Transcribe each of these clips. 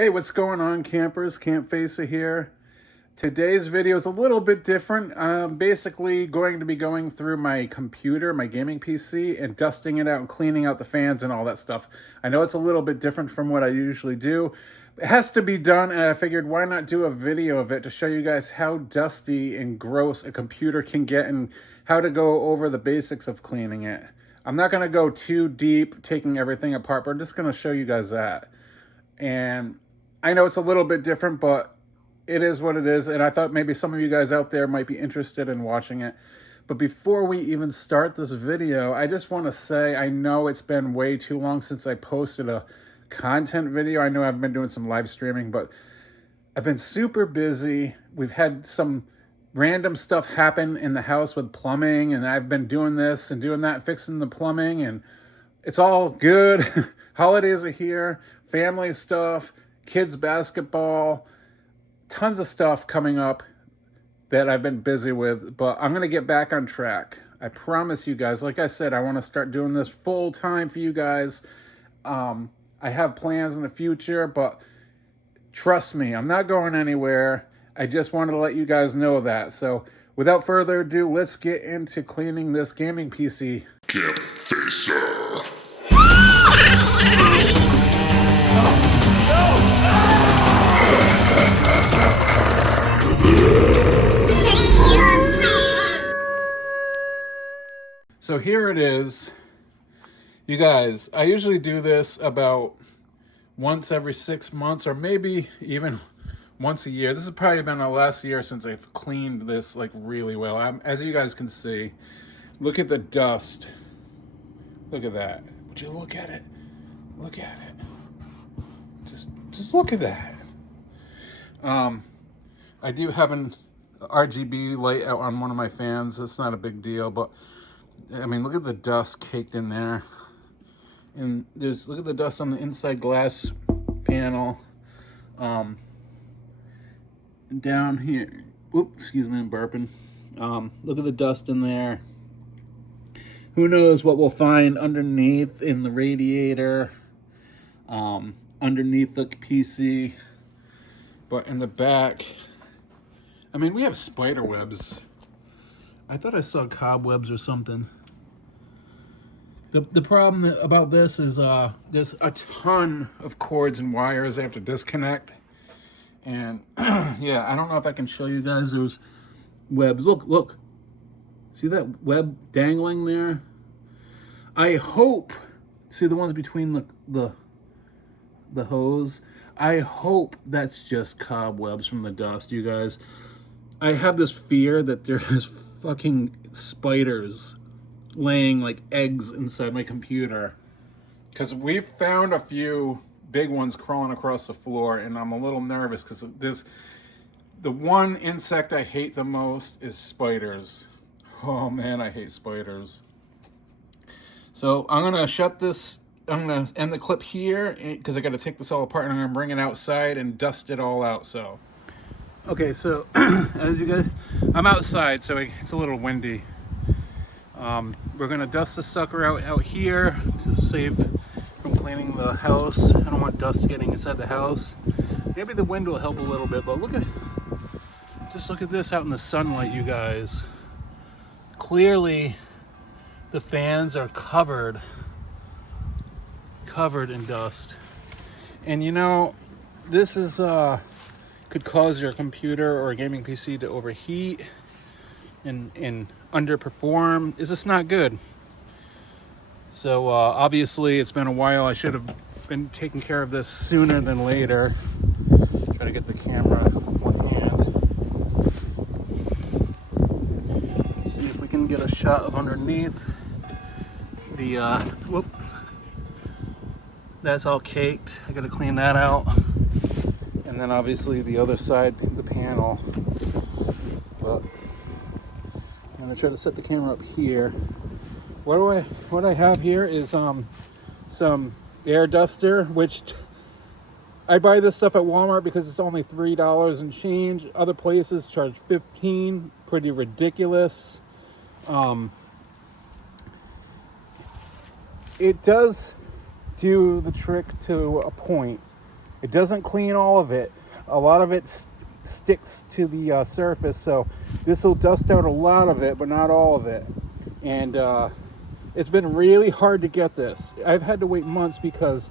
Hey, what's going on, campers? Campfacer here. Today's video is a little bit different. I'm basically going to be going through my computer, my gaming PC, and dusting it out and cleaning out the fans and all that stuff. I know it's a little bit different from what I usually do. It has to be done, and I figured why not do a video of it to show you guys how dusty and gross a computer can get and how to go over the basics of cleaning it. I'm not going to go too deep taking everything apart, but I'm just going to show you guys that. And I know it's a little bit different, but it is what it is. And I thought maybe some of you guys out there might be interested in watching it. But before we even start this video, I just want to say I know it's been way too long since I posted a content video. I know I've been doing some live streaming, but I've been super busy. We've had some random stuff happen in the house with plumbing, and I've been doing this and doing that, fixing the plumbing, and it's all good. Holidays are here, family stuff, kids basketball, tons of stuff coming up that I've been busy with, but I'm going to get back on track. I promise you guys. Like I said, I want to start doing this full time for you guys. I have plans in the future, but trust me, I'm not going anywhere. I just wanted to let you guys know that. So without further ado, let's get into cleaning this gaming PC. Campfacer. So here it is. You guys, I usually do this about once every 6 months or maybe even once a year. This has probably been the last year since I've cleaned this like really well. As you guys can see, look at the dust. Look at that. Would you look at it? Look at it. Just look at that. I do have an RGB light out on one of my fans. It's not a big deal, but I mean, look at the dust caked in there. And look at the dust on the inside glass panel. Down here, oops, excuse me, I'm burping. Look at the dust in there. Who knows what we'll find underneath in the radiator, underneath the PC. But in the back, I mean, we have spider webs. I thought I saw cobwebs or something. The problem about this is there's a ton of cords and wires I have to disconnect. And yeah, I don't know if I can show you guys those webs. Look. See that web dangling there? I hope, see the ones between the hose? I hope that's just cobwebs from the dust, you guys. I have this fear that there's fucking spiders laying like eggs inside my computer. Because we've found a few big ones crawling across the floor, and I'm a little nervous because there's the one insect I hate the most is spiders. Oh man, I hate spiders. So I'm gonna shut this. I'm gonna end the clip here because I got to take this all apart and I'm gonna bring it outside and dust it all out. So okay, so as you guys, I'm outside, so it's a little windy. We're gonna dust the sucker out here to save from cleaning the house. I don't want dust getting inside the house. Maybe the wind will help a little bit, but just look at this out in the sunlight, you guys. Clearly the fans are covered in dust. And you know, this is could cause your computer or a gaming PC to overheat and underperform. Is this not good? So obviously it's been a while. I should have been taking care of this sooner than later. Try to get the camera in one hand. Let's see if we can get a shot of underneath the whoop. That's all caked. I gotta clean that out. And then obviously the other side, the panel. But I'm gonna try to set the camera up here. What I have here is some air duster, which I buy this stuff at Walmart because it's only $3 and change. Other places charge $15. Pretty ridiculous. It does do the trick to a point. It doesn't clean all of it. A lot of it sticks to the surface, so this will dust out a lot of it, but not all of it. And it's been really hard to get this. I've had to wait months because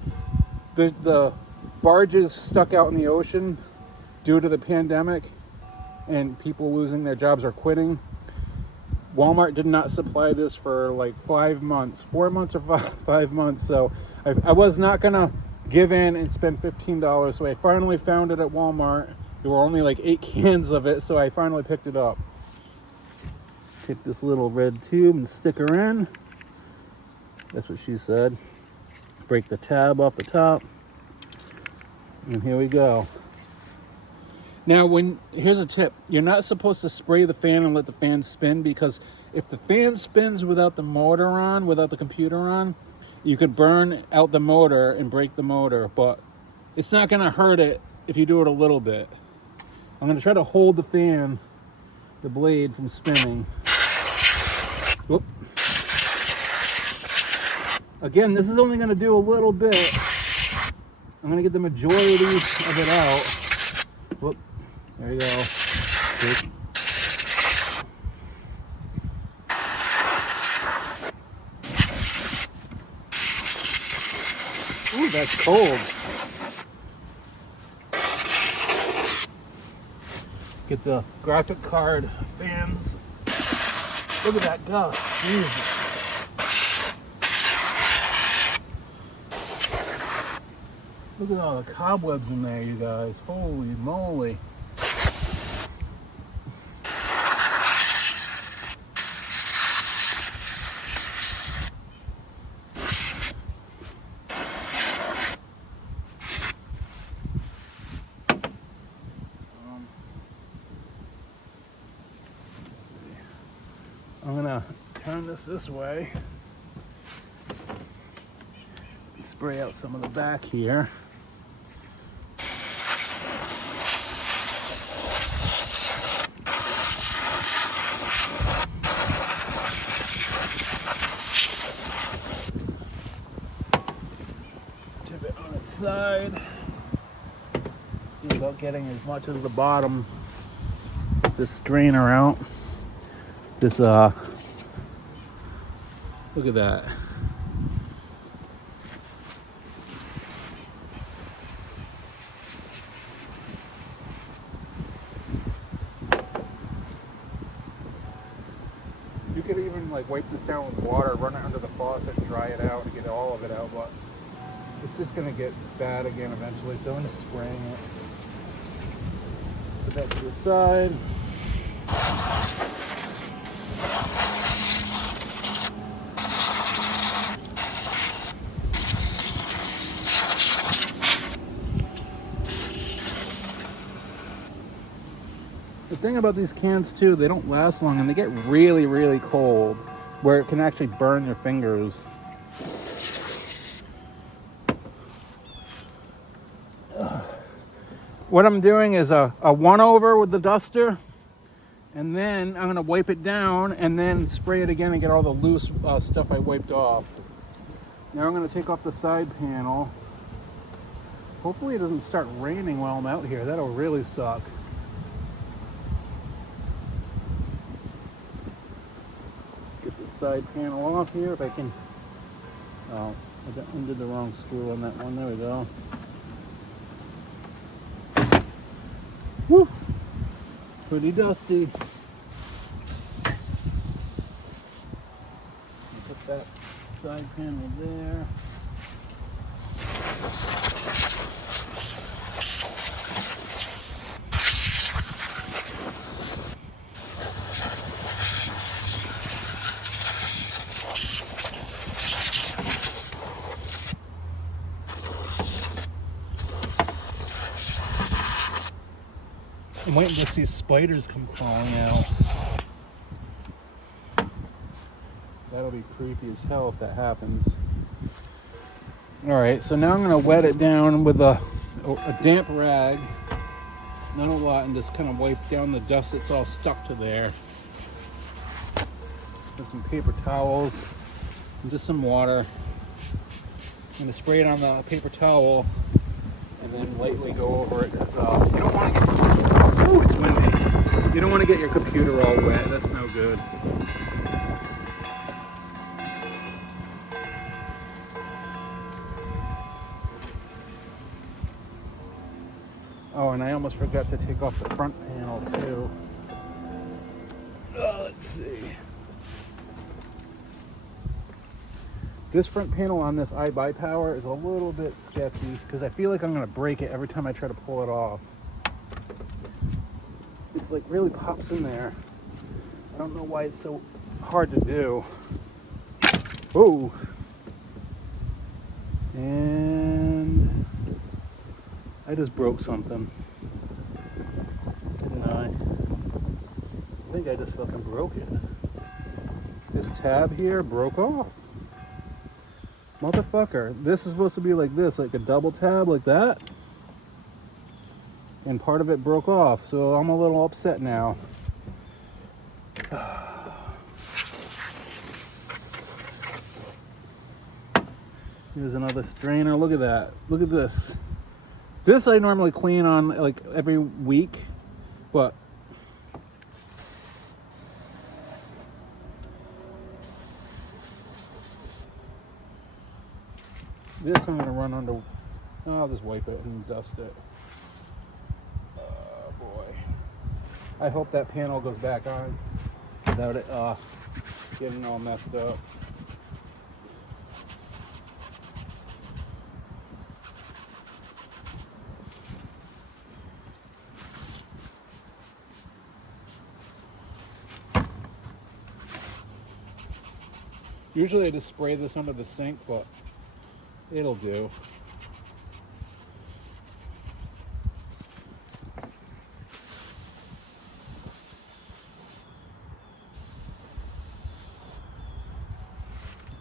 the barges stuck out in the ocean due to the pandemic and people losing their jobs or quitting. Walmart did not supply this for like 5 months, 4 months or 5 months. So I was not gonna give in and spend $15. So I finally found it at Walmart. There were only like 8 cans of it, so I finally picked it up. Take this little red tube and stick her in. That's what she said. Break the tab off the top. And here we go. Now, here's a tip. You're not supposed to spray the fan and let the fan spin, because if the fan spins without the motor on, without the computer on, you could burn out the motor and break the motor, but it's not gonna hurt it if you do it a little bit. I'm gonna try to hold the fan, the blade, from spinning. Whoop. Again, this is only gonna do a little bit. I'm gonna get the majority of it out. Whoop. There you go. Good. Ooh, that's cold. Get the graphic card fans. Look at that dust. Jesus. Look at all the cobwebs in there, you guys. Holy moly. I'm gonna turn this way. Spray out some of the back here. Tip it on its side. See about getting as much as the bottom. This strainer out. This look at that. You could even like wipe this down with water, run it under the faucet and dry it out to get all of it out, but it's just gonna get bad again eventually, so I'm just spraying it. Put that to the side. The thing about these cans too, they don't last long and they get really, really cold, where it can actually burn your fingers. What I'm doing is a 1-over with the duster, and then I'm gonna wipe it down and then spray it again and get all the loose stuff I wiped off. Now I'm gonna take off the side panel. Hopefully it doesn't start raining while I'm out here. That'll really suck. Side panel off here if I can. Oh, I undid the wrong screw on that one. There we go. Woo! Pretty dusty. Put that side panel there. I'm waiting to see spiders come crawling out. That'll be creepy as hell if that happens. Alright, so now I'm going to wet it down with a damp rag. Not a lot, and just kind of wipe down the dust that's all stuck to there. With some paper towels and just some water. I'm going to spray it on the paper towel and then lightly go over it because you don't want to get, oh, it's windy. You don't want to get your computer all wet. That's no good. Oh, and I almost forgot to take off the front panel too. Let's see. This front panel on this iBuyPower is a little bit sketchy because I feel like I'm going to break it every time I try to pull it off. It's like really pops in there. I don't know why it's so hard to do. Whoa. And I just broke something. Didn't I? I think I just fucking broke it. This tab here broke off. Motherfucker. This is supposed to be like this, like a double tab like that. And part of it broke off, so I'm a little upset now. Here's another strainer. Look at that. Look at this. This I normally clean on like every week, but this I'm gonna run under. I'll just wipe it and dust it. Oh boy. I hope that panel goes back on without it getting all messed up. Usually I just spray this under the sink, but it'll do.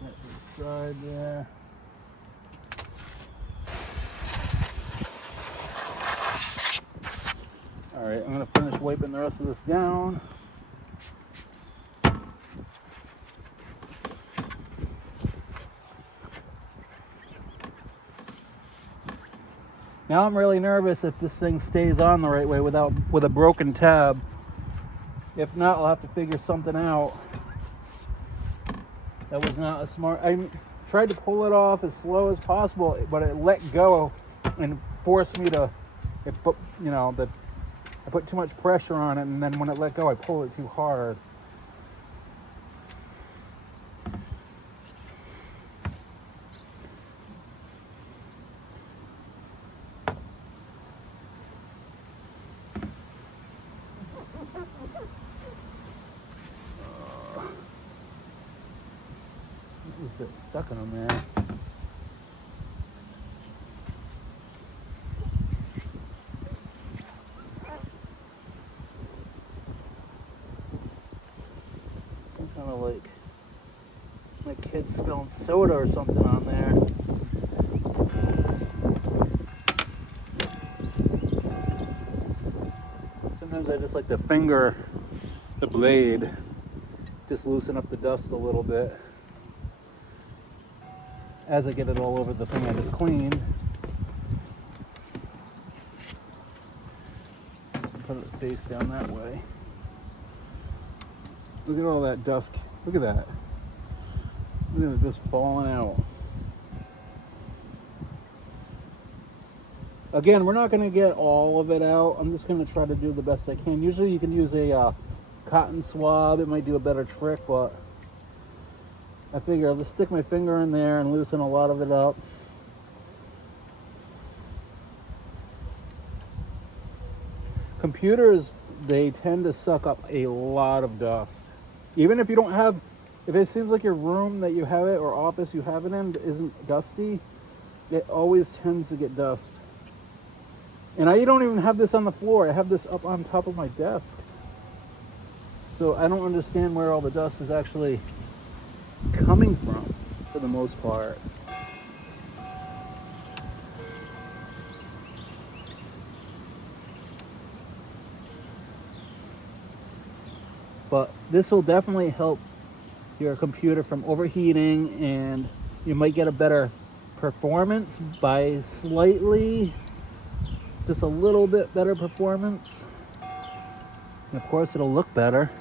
That's the side there. All right, I'm gonna finish wiping the rest of this down. Now I'm really nervous if this thing stays on the right way with a broken tab. If not, I'll have to figure something out. That was not a smart. I tried to pull it off as slow as possible, but it let go and forced me to. I put too much pressure on it, and then when it let go, I pulled it too hard. Is it stuck in there? Some kind of like my kid spilling soda or something on there. Sometimes I just like to finger the blade, just loosen up the dust a little bit. As I get it all over the thing I just cleaned. Put it face down that way. Look at all that dust. Look at that. Look at it just falling out. Again, we're not going to get all of it out. I'm just going to try to do the best I can. Usually you can use a cotton swab. It might do a better trick, but I figure I'll just stick my finger in there and loosen a lot of it up. Computers, they tend to suck up a lot of dust. Even if you don't have, if it seems like your room that you have it or office you have it in isn't dusty, it always tends to get dust. And I don't even have this on the floor. I have this up on top of my desk. So I don't understand where all the dust is actually coming from, for the most part. But this will definitely help your computer from overheating, and you might get a better performance by slightly just a little bit better performance. And of course it'll look better.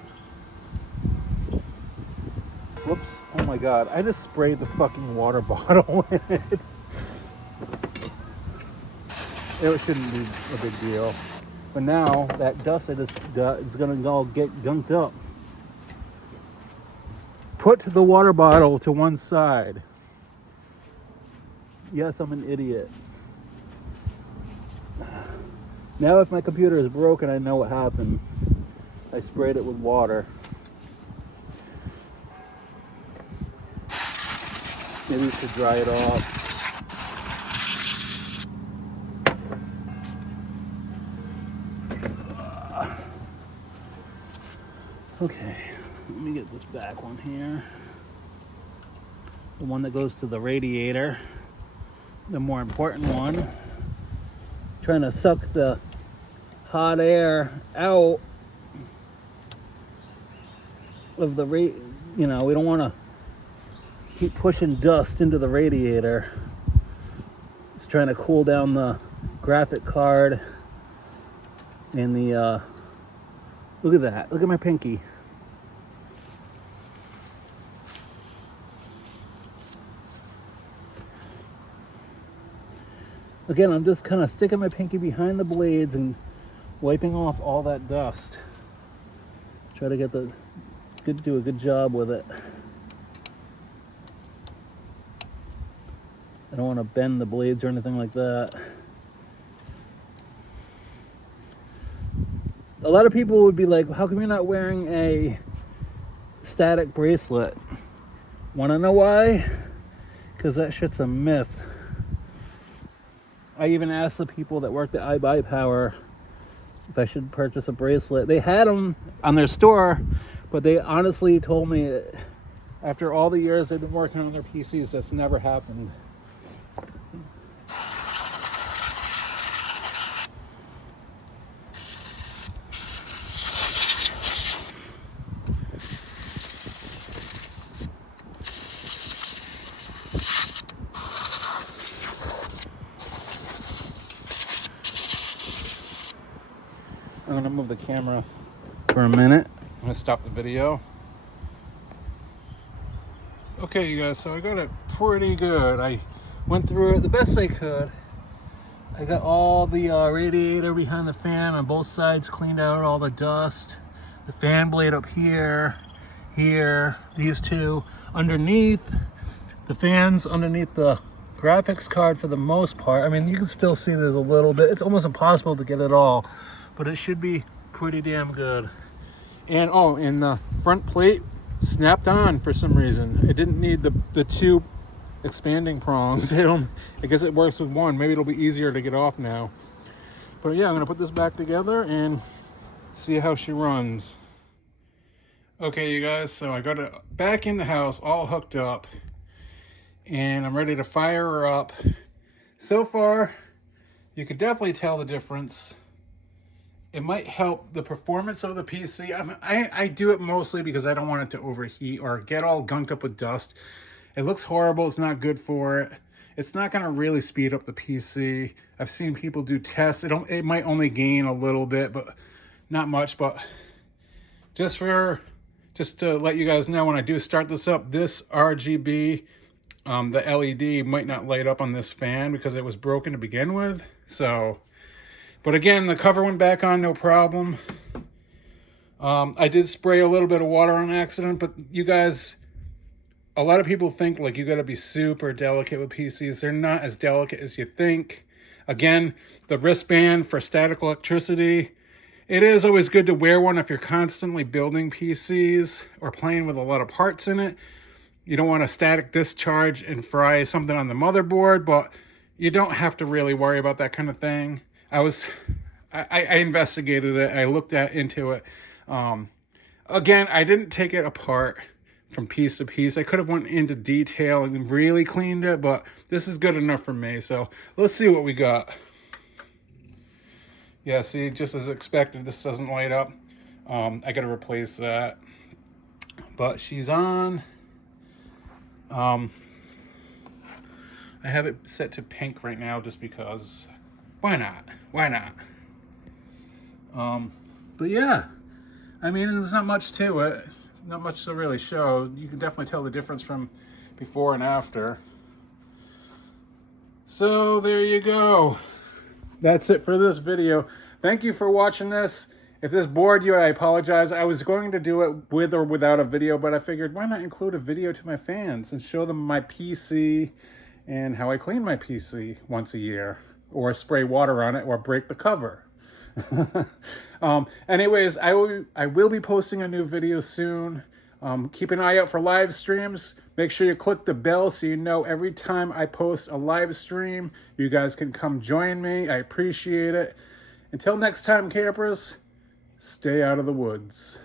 Whoops, oh my God, I just sprayed the fucking water bottle in it. It shouldn't be a big deal. But now that dust I just got, it's gonna all get gunked up. Put the water bottle to one side. Yes, I'm an idiot. Now if my computer is broken, I know what happened. I sprayed it with water. Maybe you should dry it off. Okay, let me get this back one here. The one that goes to the radiator. The more important one. Trying to suck the hot air out of the we don't want to keep pushing dust into the radiator. It's trying to cool down the graphic card and the look at that, look at my pinky. Again, I'm just kind of sticking my pinky behind the blades and wiping off all that dust. Try to do a good job with it. I don't want to bend the blades or anything like that. A lot of people would be like, how come you're not wearing a static bracelet? Want to know why? Because that shit's a myth. I even asked the people that worked at iBuyPower if I should purchase a bracelet. They had them on their store, but they honestly told me after all the years they've been working on their PCs, that's never happened. I'm gonna move the camera for a minute. I'm gonna stop the video. Okay, you guys, so I got it pretty good. I went through it the best I could. I got all the radiator behind the fan on both sides cleaned out, all the dust. The fan blade up here, these two. Underneath, the fans underneath the graphics card for the most part. I mean, you can still see there's a little bit. It's almost impossible to get it all, but it should be pretty damn good. And oh, and the front plate snapped on for some reason. It didn't need the two expanding prongs. I guess it works with one. Maybe it'll be easier to get off now. But yeah, I'm gonna put this back together and see how she runs. Okay, you guys, so I got it back in the house, all hooked up, and I'm ready to fire her up. So far, you could definitely tell the difference. It might help the performance of the PC. I do it mostly because I don't want it to overheat or get all gunked up with dust. It looks horrible. It's not good for it. It's not going to really speed up the PC. I've seen people do tests. It might only gain a little bit, but not much. But just to let you guys know, when I do start this up, this RGB, the LED might not light up on this fan because it was broken to begin with. So... But again, the cover went back on, no problem. I did spray a little bit of water on accident, but you guys, a lot of people think like you got to be super delicate with PCs. They're not as delicate as you think. Again, the wristband for static electricity. It is always good to wear one if you're constantly building PCs or playing with a lot of parts in it. You don't want a static discharge and fry something on the motherboard, but you don't have to really worry about that kind of thing. I investigated it. I looked into it. Again, I didn't take it apart from piece to piece. I could have went into detail and really cleaned it, but this is good enough for me. So let's see what we got. Yeah, see, just as expected, this doesn't light up. I got to replace that. But she's on. I have it set to pink right now just because... Why not? Why not? But yeah, I mean, there's not much to it. Not much to really show. You can definitely tell the difference from before and after. So there you go. That's it for this video. Thank you for watching this. If this bored you, I apologize. I was going to do it with or without a video, but I figured why not include a video to my fans and show them my PC and how I clean my PC once a year, or spray water on it, or break the cover. Anyways, I will be posting a new video soon. Keep an eye out for live streams. Make sure you click the bell so you know every time I post a live stream. You guys can come join me. I appreciate it. Until next time, campers, stay out of the woods.